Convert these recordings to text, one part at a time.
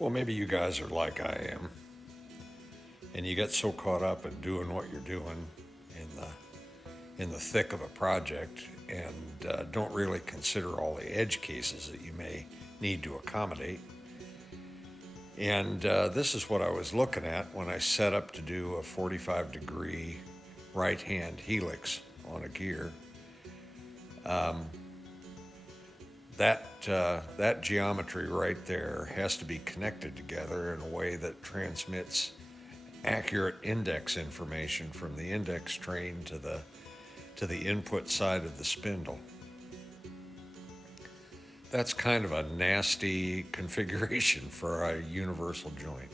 Well, maybe you guys are like I am, and you get so caught up in doing what you're doing in the thick of a project, and don't really consider all the edge cases that you may need to accommodate. And this is what I was looking at when I set up to do a 45-degree right-hand helix on a gear. That geometry right there has to be connected together in a way that transmits accurate index information from the index train to the input side of the spindle. That's kind of a nasty configuration for a universal joint.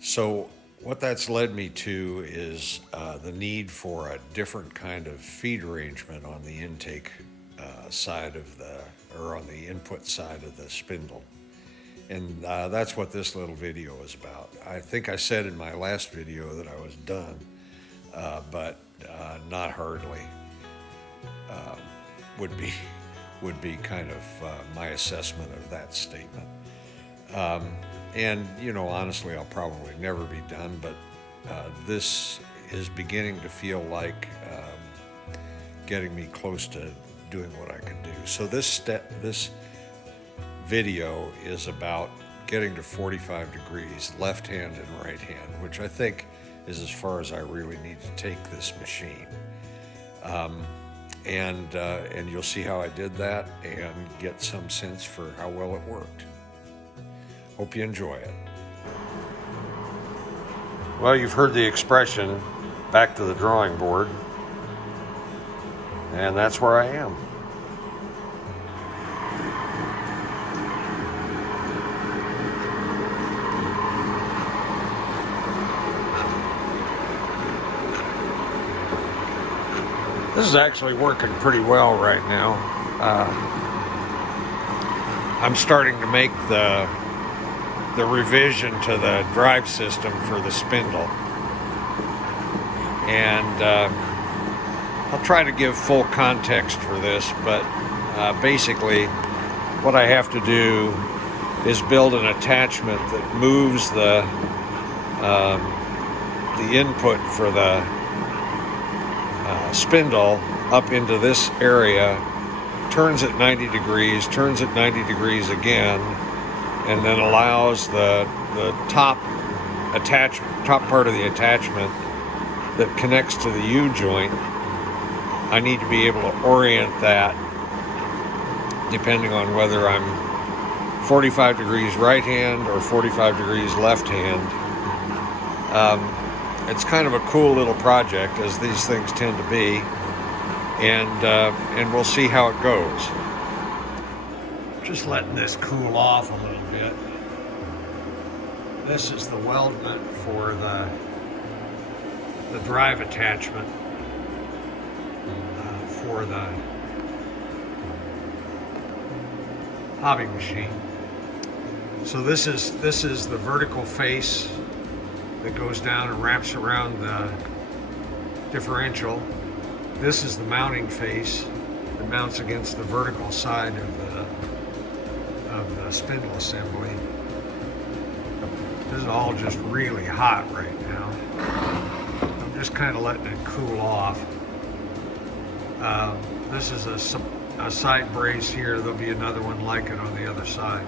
So what that's led me to is the need for a different kind of feed arrangement on the intake side of on the input side of the spindle. And that's what this little video is about. I think I said in my last video that I was done, but not hardly. Would be kind of my assessment of that statement. And honestly, I'll probably never be done, but this is beginning to feel like getting me close to doing what I can do. So this video is about getting to 45 degrees, left hand and right hand, which I think is as far as I really need to take this machine. And you'll see how I did that and get some sense for how well it worked. Hope you enjoy it. Well, you've heard the expression, back to the drawing board, and that's where I am. This is actually working pretty well right now. I'm starting to make the revision to the drive system for the spindle. And I'll try to give full context for this, but basically what I have to do is build an attachment that moves the input for the spindle up into this area, turns at 90 degrees, turns at 90 degrees again, and then allows the top part of the attachment that connects to the U-joint. I need to be able to orient that depending on whether I'm 45 degrees right hand or 45 degrees left hand. It's kind of a cool little project, as these things tend to be, and we'll see how it goes. Just letting this cool off a little bit. This is the weldment for the drive attachment for the Hobbing machine. So this is the vertical face that goes down and wraps around the differential. This is the mounting face that mounts against the vertical side of the spindle assembly. This is all just really hot right now. I'm just kind of letting it cool off. This is a side brace here. There'll be another one like it on the other side.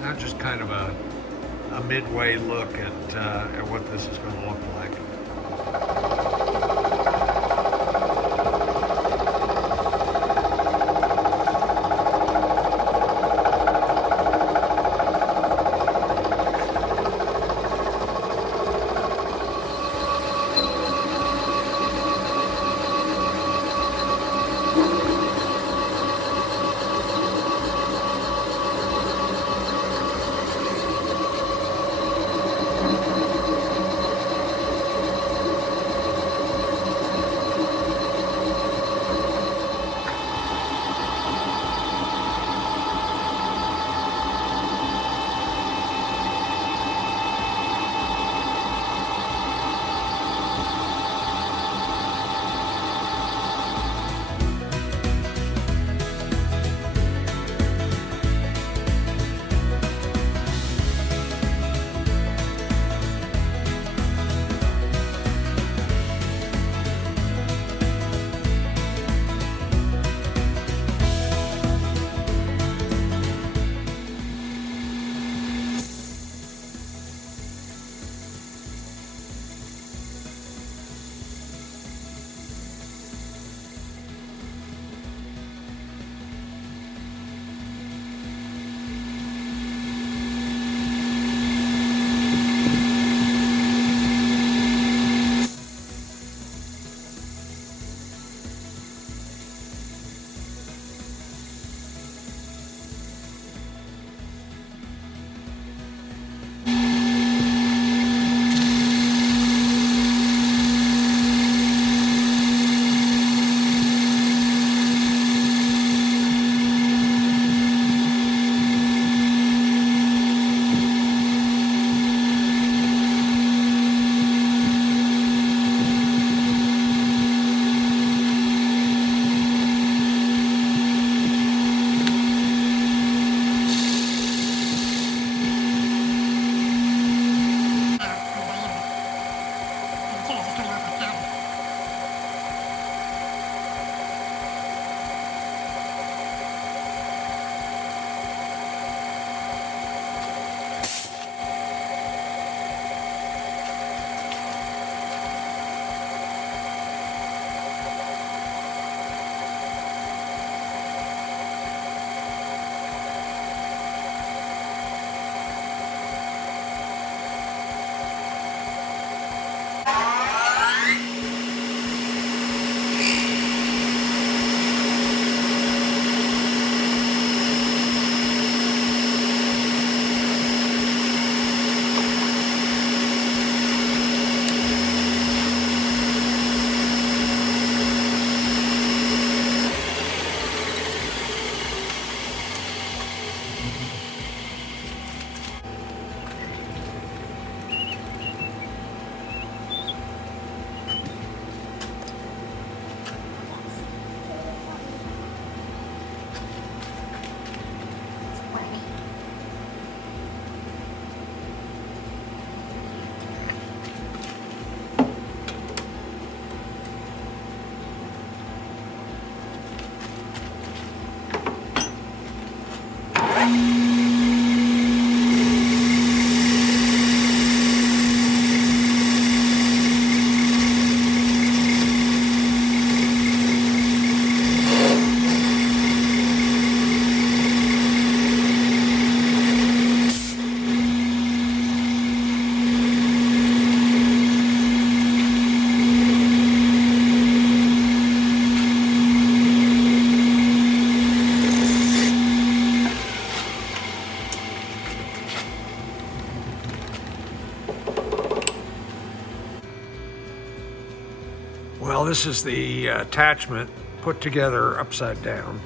That's just kind of a midway look at what this is going to look like. Well, this is the attachment put together upside down.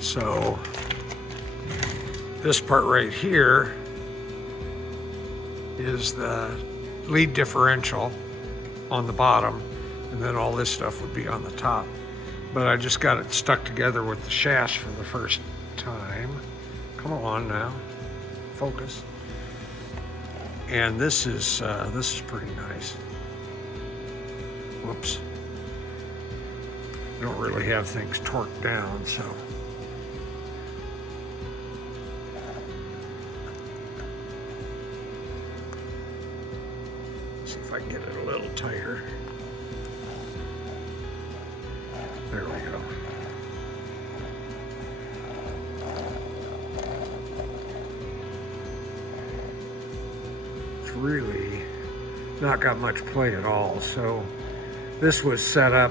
So this part right here is the lead differential on the bottom, and then all this stuff would be on the top. But I just got it stuck together with the shafts for the first time. Come on now, focus. And this is pretty nice. Whoops. I don't really have things torqued down, so. See if I can get it a little tighter. There we go. It's really not got much play at all, so this was set up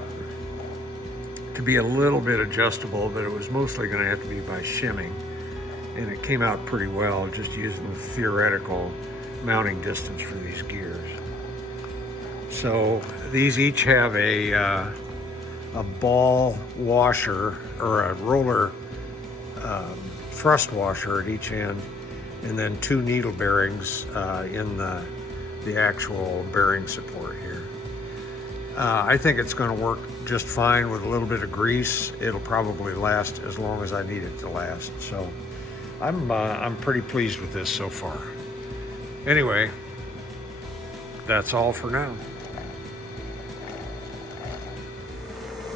to be a little bit adjustable, but it was mostly going to have to be by shimming, and it came out pretty well just using the theoretical mounting distance for these gears. So these each have a ball washer or a roller thrust washer at each end, and then 2 needle bearings in the actual bearing support here. I think it's going to work just fine with a little bit of grease. It'll probably last as long as I need it to last. So I'm pretty pleased with this so far. Anyway, that's all for now.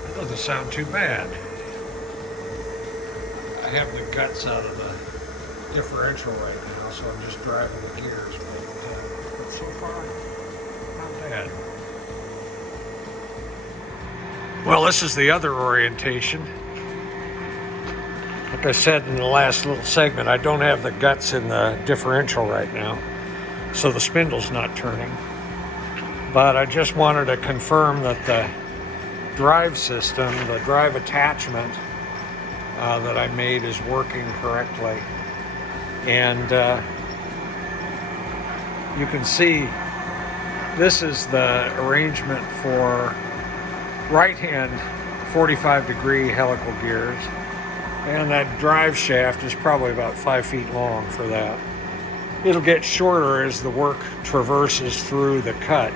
That doesn't sound too bad. I have the guts out of the differential right now, so I'm just driving the gears. But so far, not bad. Well, this is the other orientation. Like I said in the last little segment, I don't have the guts in the differential right now, so the spindle's not turning. But I just wanted to confirm that the drive system, the drive attachment that I made is working correctly. And you can see this is the arrangement for right-hand 45-degree helical gears, and that drive shaft is probably about 5 feet long for that. It'll get shorter as the work traverses through the cut,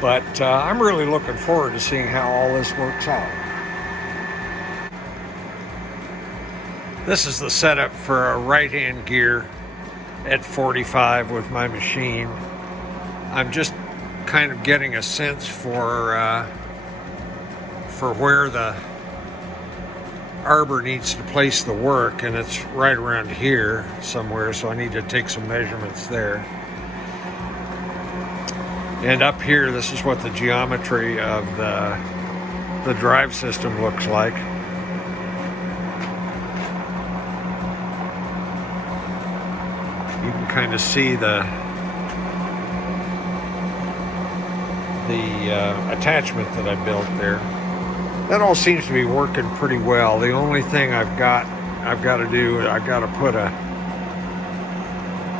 but I'm really looking forward to seeing how all this works out. This is the setup for a right-hand gear at 45 with my machine. I'm just kind of getting a sense for where the arbor needs to place the work, and it's right around here somewhere, so I need to take some measurements there. And up here, this is what the geometry of the drive system looks like. You can kind of see the attachment that I built there. That all seems to be working pretty well. The only thing I've got to do, I've got to put a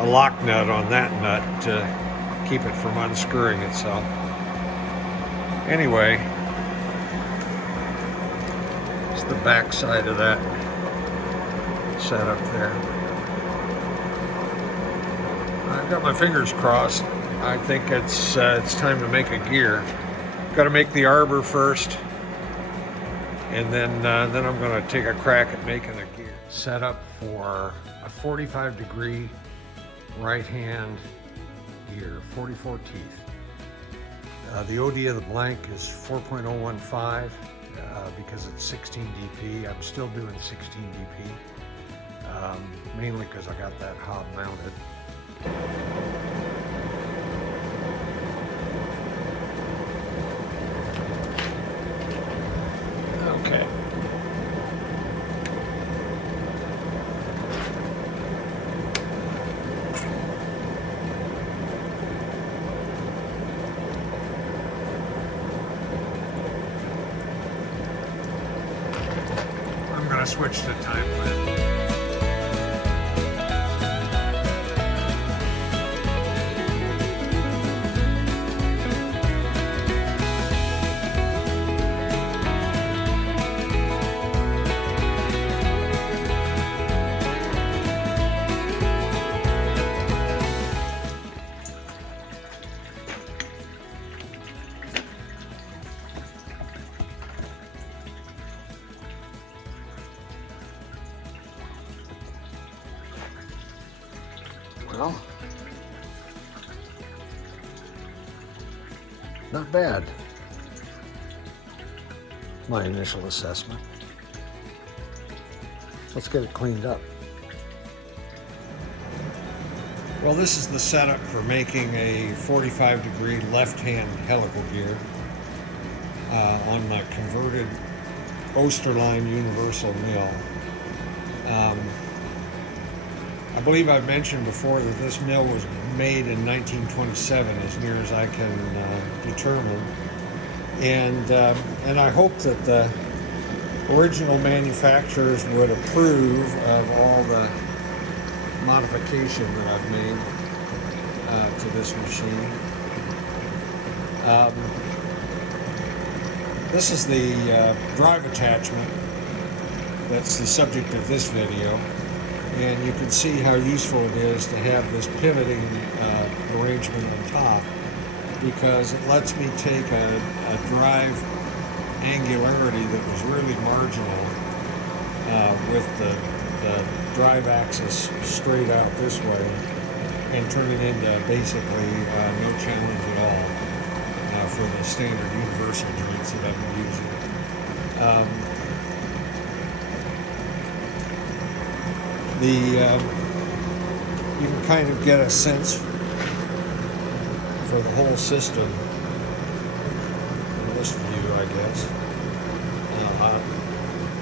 lock nut on that nut to keep it from unscrewing itself. Anyway, it's the back side of that setup there. I've got my fingers crossed. I think it's time to make a gear. Got to make the arbor first, and then I'm going to take a crack at making a gear. Set up for a 45-degree right-hand gear, 44 teeth. The OD of the blank is 4.015 because it's 16 DP. I'm still doing 16 DP, mainly because I got that hob mounted. Okay. I'm going to switch to time lapse. Well, not bad. My initial assessment. Let's get it cleaned up. Well, this is the setup for making a 45-degree left-hand helical gear on the converted Osterline universal mill. I believe I've mentioned before that this mill was made in 1927, as near as I can determine. And I hope that the original manufacturers would approve of all the modification that I've made to this machine. This is the drive attachment that's the subject of this video, and you can see how useful it is to have this pivoting arrangement on top, because it lets me take a drive angularity that was really marginal with the drive axis straight out this way and turn it into basically no challenge at all for the standard universal joints that I've been using. You can kind of get a sense for the whole system in this view, I guess.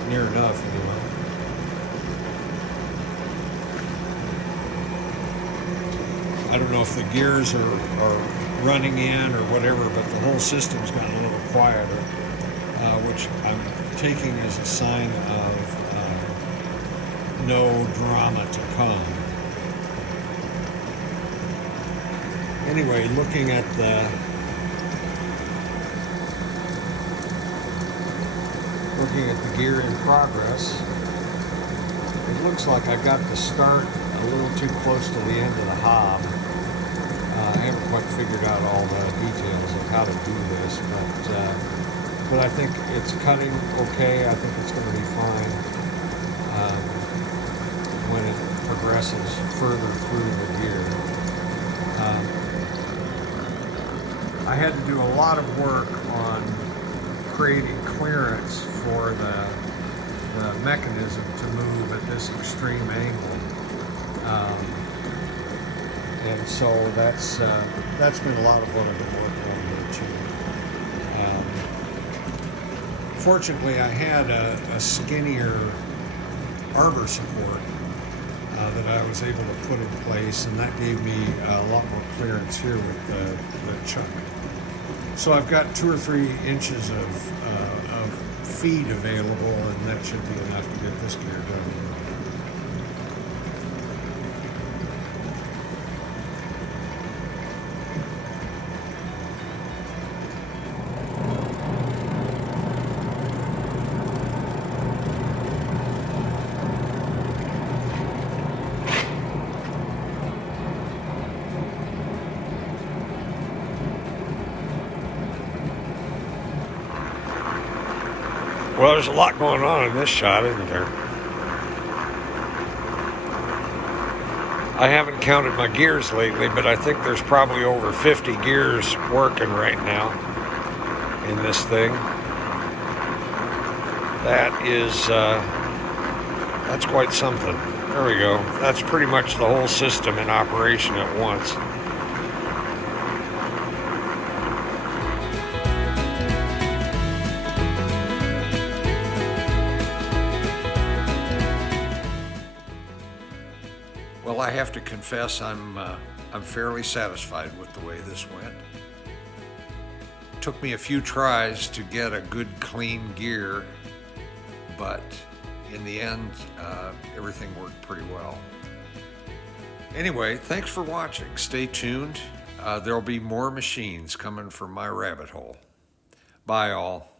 Near enough, anyway. I don't know if the gears are running in or whatever, but the whole system's gotten a little quieter, which I'm taking as a sign of no drama to come. Anyway, looking at the gear in progress, it looks like I got the start a little too close to the end of the hob. I haven't quite figured out all the details of how to do this, but I think it's cutting okay. I think it's going to be fine when it progresses further through the gear. I had to do a lot of work on creating clearance for the mechanism to move at this extreme angle. And so that's been a lot of what I've been working on here too. Fortunately, I had a skinnier arbor support that I was able to put in place, and that gave me a lot more clearance here with the chuck. So I've got 2 or 3 inches of feed available, and that should be enough to get this gear done. Well, there's a lot going on in this shot, isn't there? I haven't counted my gears lately, but I think there's probably over 50 gears working right now in this thing. That's quite something. There we go. That's pretty much the whole system in operation at once. Well, I have to confess I'm fairly satisfied with the way this went. Took me a few tries to get a good clean gear, but in the end, everything worked pretty well. Anyway, thanks for watching. Stay tuned. There'll be more machines coming from my rabbit hole. Bye all.